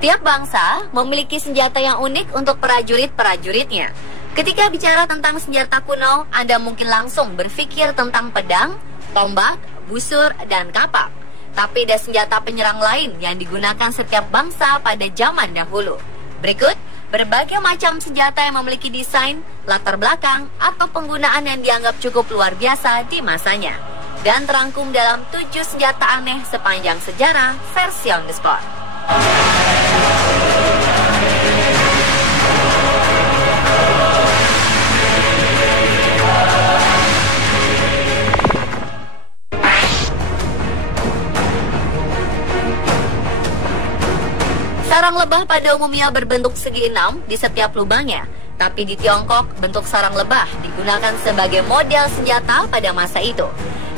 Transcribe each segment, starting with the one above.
Setiap bangsa memiliki senjata yang unik untuk prajurit-prajuritnya. Ketika bicara tentang senjata kuno, Anda mungkin langsung berpikir tentang pedang, tombak, busur, dan kapak. Tapi ada senjata penyerang lain yang digunakan setiap bangsa pada zaman dahulu. Berikut berbagai macam senjata yang memiliki desain, latar belakang, atau penggunaan yang dianggap cukup luar biasa di masanya. Dan terangkum dalam 7 senjata aneh sepanjang sejarah versi on the spot. Sarang lebah pada umumnya berbentuk segi 6 di setiap lubangnya. Tapi di Tiongkok, bentuk sarang lebah digunakan sebagai model senjata pada masa itu.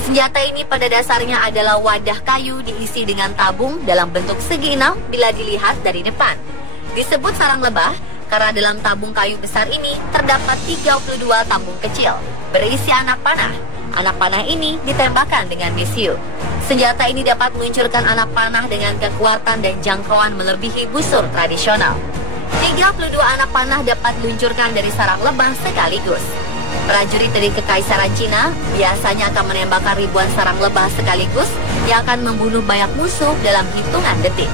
Senjata ini pada dasarnya adalah wadah kayu diisi dengan tabung dalam bentuk segi 6 bila dilihat dari depan. Disebut sarang lebah karena dalam tabung kayu besar ini terdapat 32 tabung kecil berisi anak panah. Anak panah ini ditembakkan dengan mesiu. Senjata ini dapat meluncurkan anak panah dengan kekuatan dan jangkauan melebihi busur tradisional. 32 anak panah dapat diluncurkan dari sarang lebah sekaligus. Prajurit dari Kekaisaran Cina biasanya akan menembakkan ribuan sarang lebah sekaligus yang akan membunuh banyak musuh dalam hitungan detik.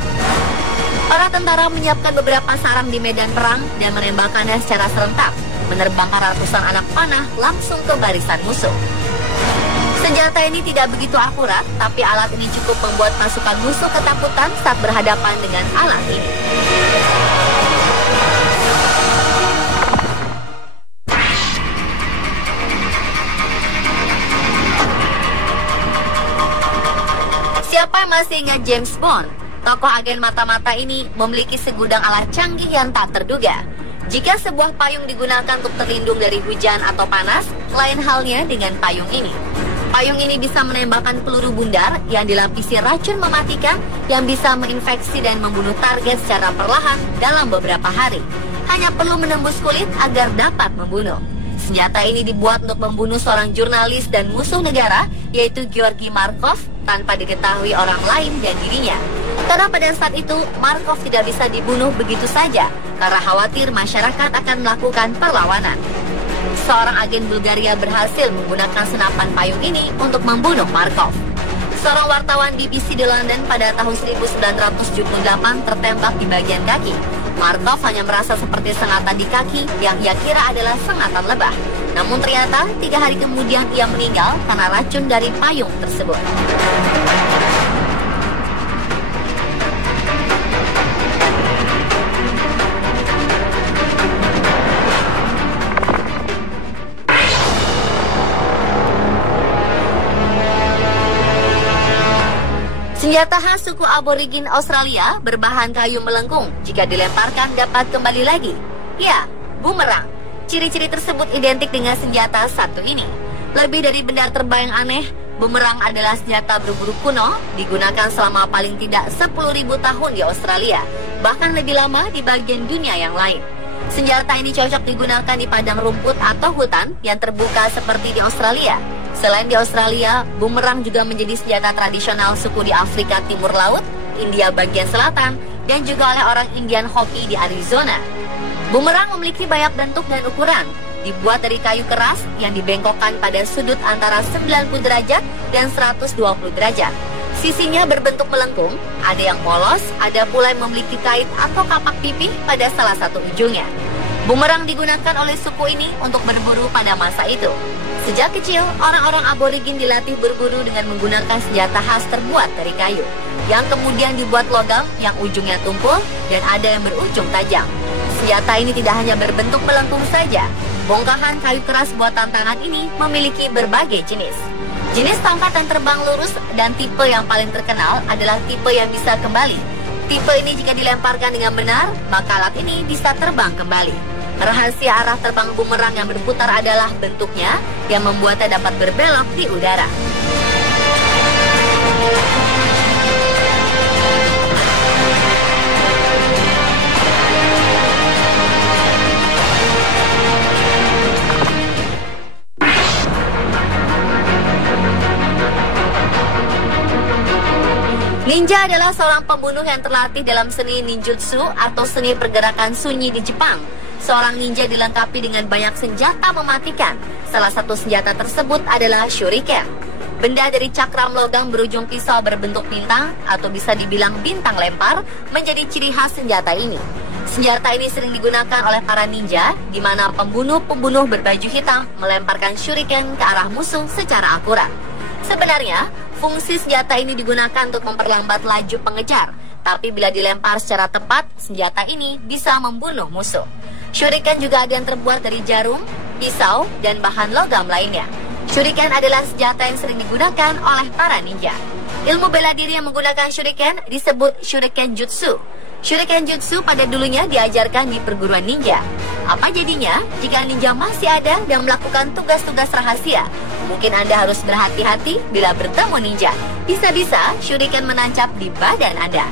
Para tentara menyiapkan beberapa sarang di medan perang dan menembakkannya secara serentak, menerbangkan ratusan anak panah langsung ke barisan musuh. Senjata ini tidak begitu akurat, tapi alat ini cukup membuat pasukan musuh ketakutan saat berhadapan dengan alat ini. Siapa yang masih ingat James Bond? Tokoh agen mata-mata ini memiliki segudang alat canggih yang tak terduga. Jika sebuah payung digunakan untuk terlindung dari hujan atau panas, lain halnya dengan payung ini. Payung ini bisa menembakkan peluru bundar yang dilapisi racun mematikan yang bisa menginfeksi dan membunuh target secara perlahan dalam beberapa hari. Hanya perlu menembus kulit agar dapat membunuh. Senjata ini dibuat untuk membunuh seorang jurnalis dan musuh negara, yaitu Georgi Markov, tanpa diketahui orang lain dan dirinya. Karena pada saat itu, Markov tidak bisa dibunuh begitu saja, karena khawatir masyarakat akan melakukan perlawanan. Seorang agen Bulgaria berhasil menggunakan senapan payung ini untuk membunuh Markov. Seorang wartawan BBC di London pada tahun 1978 tertembak di bagian kaki. Markov hanya merasa seperti sengatan di kaki yang ia kira adalah sengatan lebah. Namun ternyata 3 hari kemudian ia meninggal karena racun dari payung tersebut. Senjata khas suku aborigin Australia berbahan kayu melengkung. Jika dilemparkan dapat kembali lagi. Ya, bumerang. Ciri-ciri tersebut identik dengan senjata satu ini. Lebih dari benda terbang yang aneh, bumerang adalah senjata berburu kuno, digunakan selama paling tidak 10.000 tahun di Australia, bahkan lebih lama di bagian dunia yang lain. Senjata ini cocok digunakan di padang rumput atau hutan yang terbuka seperti di Australia. Selain di Australia, bumerang juga menjadi senjata tradisional suku di Afrika Timur Laut, India bagian selatan, dan juga oleh orang Indian Hopi di Arizona. Bumerang memiliki banyak bentuk dan ukuran, dibuat dari kayu keras yang dibengkokkan pada sudut antara 90 derajat dan 120 derajat. Sisinya berbentuk melengkung, ada yang polos, ada pula yang memiliki kait atau kapak pipih pada salah satu ujungnya. Bumerang digunakan oleh suku ini untuk berburu pada masa itu. Sejak kecil, orang-orang aborigin dilatih berburu dengan menggunakan senjata khas terbuat dari kayu, yang kemudian dibuat logam yang ujungnya tumpul dan ada yang berujung tajam. Senjata ini tidak hanya berbentuk melengkung saja. Bongkahan kayu keras buatan tangan ini memiliki berbagai jenis. Jenis tongkat yang terbang lurus dan tipe yang paling terkenal adalah tipe yang bisa kembali. Tipe ini jika dilemparkan dengan benar, maka alat ini bisa terbang kembali. Rahasia arah terbang bumerang yang berputar adalah bentuknya yang membuatnya dapat berbelok di udara. Ninja adalah seorang pembunuh yang terlatih dalam seni ninjutsu atau seni pergerakan sunyi di Jepang. Seorang ninja dilengkapi dengan banyak senjata mematikan. Salah satu senjata tersebut adalah shuriken. Benda dari cakram logam berujung pisau berbentuk bintang atau bisa dibilang bintang lempar menjadi ciri khas senjata ini. Senjata ini sering digunakan oleh para ninja, di mana pembunuh-pembunuh berbaju hitam melemparkan shuriken ke arah musuh secara akurat. Sebenarnya, fungsi senjata ini digunakan untuk memperlambat laju pengejar, tapi bila dilempar secara tepat, senjata ini bisa membunuh musuh. Shuriken juga ada yang terbuat dari jarum, pisau, dan bahan logam lainnya. Shuriken adalah senjata yang sering digunakan oleh para ninja. Ilmu bela diri yang menggunakan shuriken disebut shuriken jutsu. Shuriken jutsu pada dulunya diajarkan di perguruan ninja. Apa jadinya jika ninja masih ada dan melakukan tugas-tugas rahasia? Mungkin Anda harus berhati-hati bila bertemu ninja. Bisa-bisa shuriken menancap di badan Anda.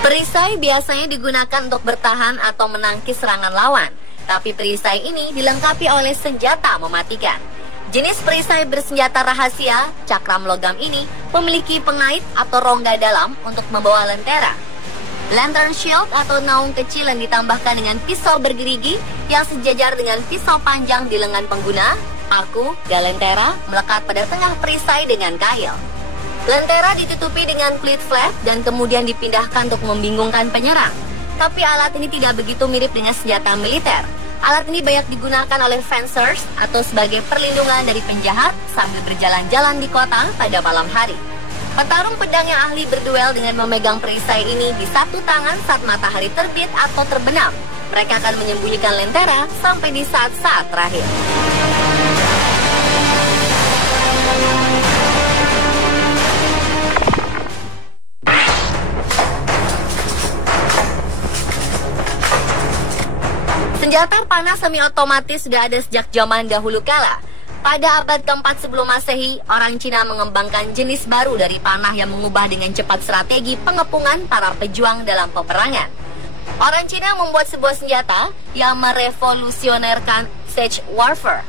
Perisai biasanya digunakan untuk bertahan atau menangkis serangan lawan, tapi perisai ini dilengkapi oleh senjata mematikan. Jenis perisai bersenjata rahasia, cakram logam ini memiliki pengait atau rongga dalam untuk membawa lentera. Lantern shield atau naung kecil yang ditambahkan dengan pisau bergerigi yang sejajar dengan pisau panjang di lengan pengguna, paku, dan lentera melekat pada tengah perisai dengan kail. Lentera ditutupi dengan kulit flat dan kemudian dipindahkan untuk membingungkan penyerang. Tapi alat ini tidak begitu mirip dengan senjata militer. Alat ini banyak digunakan oleh fencers atau sebagai perlindungan dari penjahat sambil berjalan-jalan di kota pada malam hari. Petarung pedang yang ahli berduel dengan memegang perisai ini di satu tangan saat matahari terbit atau terbenam. Mereka akan menyembunyikan lentera sampai di saat-saat terakhir. Senjata panah semi-otomatis sudah ada sejak zaman dahulu kala. Pada abad ke-4 sebelum Masehi, orang Cina mengembangkan jenis baru dari panah yang mengubah dengan cepat strategi pengepungan para pejuang dalam peperangan. Orang Cina membuat sebuah senjata yang merevolusionerkan siege warfare.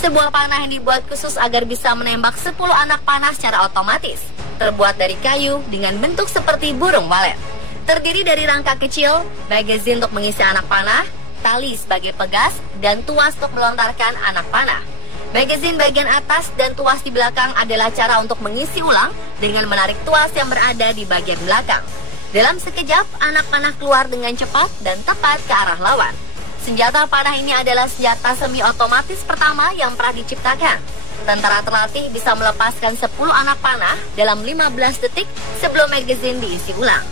Sebuah panah yang dibuat khusus agar bisa menembak 10 anak panah secara otomatis. Terbuat dari kayu dengan bentuk seperti burung walet. Terdiri dari rangka kecil, magazine untuk mengisi anak panah, tali sebagai pegas, dan tuas untuk melontarkan anak panah. Magazin bagian atas dan tuas di belakang adalah cara untuk mengisi ulang dengan menarik tuas yang berada di bagian belakang. Dalam sekejap, anak panah keluar dengan cepat dan tepat ke arah lawan. Senjata panah ini adalah senjata semi-otomatis pertama yang pernah diciptakan. Tentara terlatih bisa melepaskan 10 anak panah dalam 15 detik sebelum magazin diisi ulang.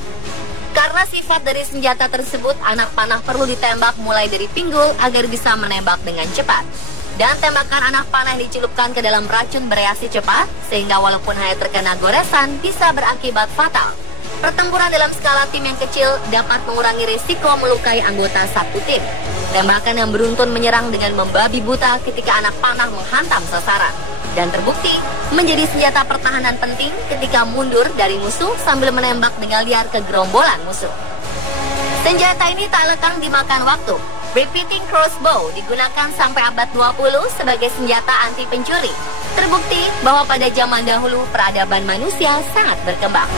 Karena sifat dari senjata tersebut, anak panah perlu ditembak mulai dari pinggul agar bisa menembak dengan cepat. Dan tembakan anak panah dicelupkan ke dalam racun bereaksi cepat, sehingga walaupun hanya terkena goresan, bisa berakibat fatal. Pertempuran dalam skala tim yang kecil dapat mengurangi risiko melukai anggota satu tim. Tembakan yang beruntun menyerang dengan membabi buta ketika anak panah menghantam sasaran. Dan terbukti menjadi senjata pertahanan penting ketika mundur dari musuh sambil menembak dengan liar ke gerombolan musuh. Senjata ini tak lekang dimakan waktu. Repeating crossbow digunakan sampai abad 20 sebagai senjata anti pencuri. Terbukti bahwa pada zaman dahulu peradaban manusia sangat berkembang.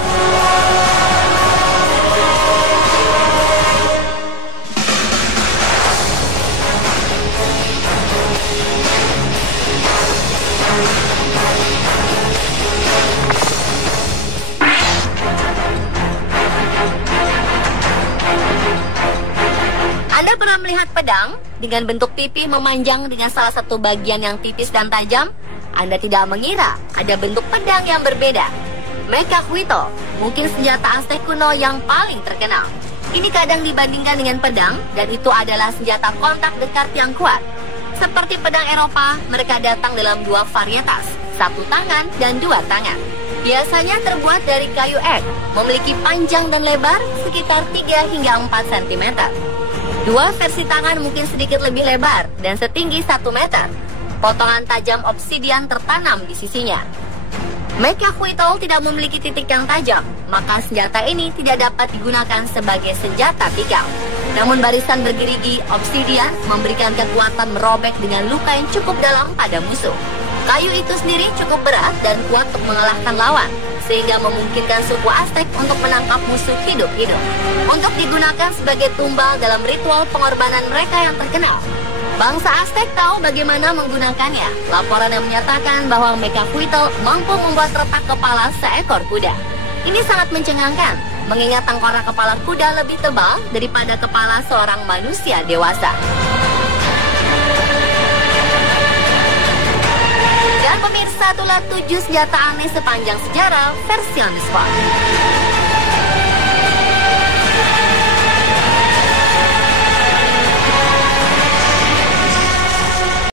Anda pernah melihat pedang dengan bentuk pipih memanjang dengan salah satu bagian yang tipis dan tajam? Anda tidak mengira ada bentuk pedang yang berbeda. Mekahuito, mungkin senjata Aztec kuno yang paling terkenal. Ini kadang dibandingkan dengan pedang, dan itu adalah senjata kontak dekat yang kuat. Seperti pedang Eropa, mereka datang dalam dua varietas, satu tangan dan dua tangan. Biasanya terbuat dari kayu ek, memiliki panjang dan lebar sekitar 3 hingga 4 cm. Dua versi tangan mungkin sedikit lebih lebar dan setinggi 1 meter. Potongan tajam obsidian tertanam di sisinya. Mechahuitl tidak memiliki titik yang tajam, maka senjata ini tidak dapat digunakan sebagai senjata pikal. Namun barisan bergerigi obsidian memberikan kekuatan merobek dengan luka yang cukup dalam pada musuh. Kayu itu sendiri cukup berat dan kuat untuk mengalahkan lawan, sehingga memungkinkan suku Aztec untuk menangkap musuh hidup-hidup, untuk digunakan sebagai tumbal dalam ritual pengorbanan mereka yang terkenal. Bangsa Aztec tahu bagaimana menggunakannya. Laporan yang menyatakan bahwa Mechahuitl mampu membuat retak kepala seekor kuda. Ini sangat mencengangkan, mengingat tengkorak kepala kuda lebih tebal daripada kepala seorang manusia dewasa. Dan pemirsa, itulah 7 senjata aneh sepanjang sejarah versi on the spot.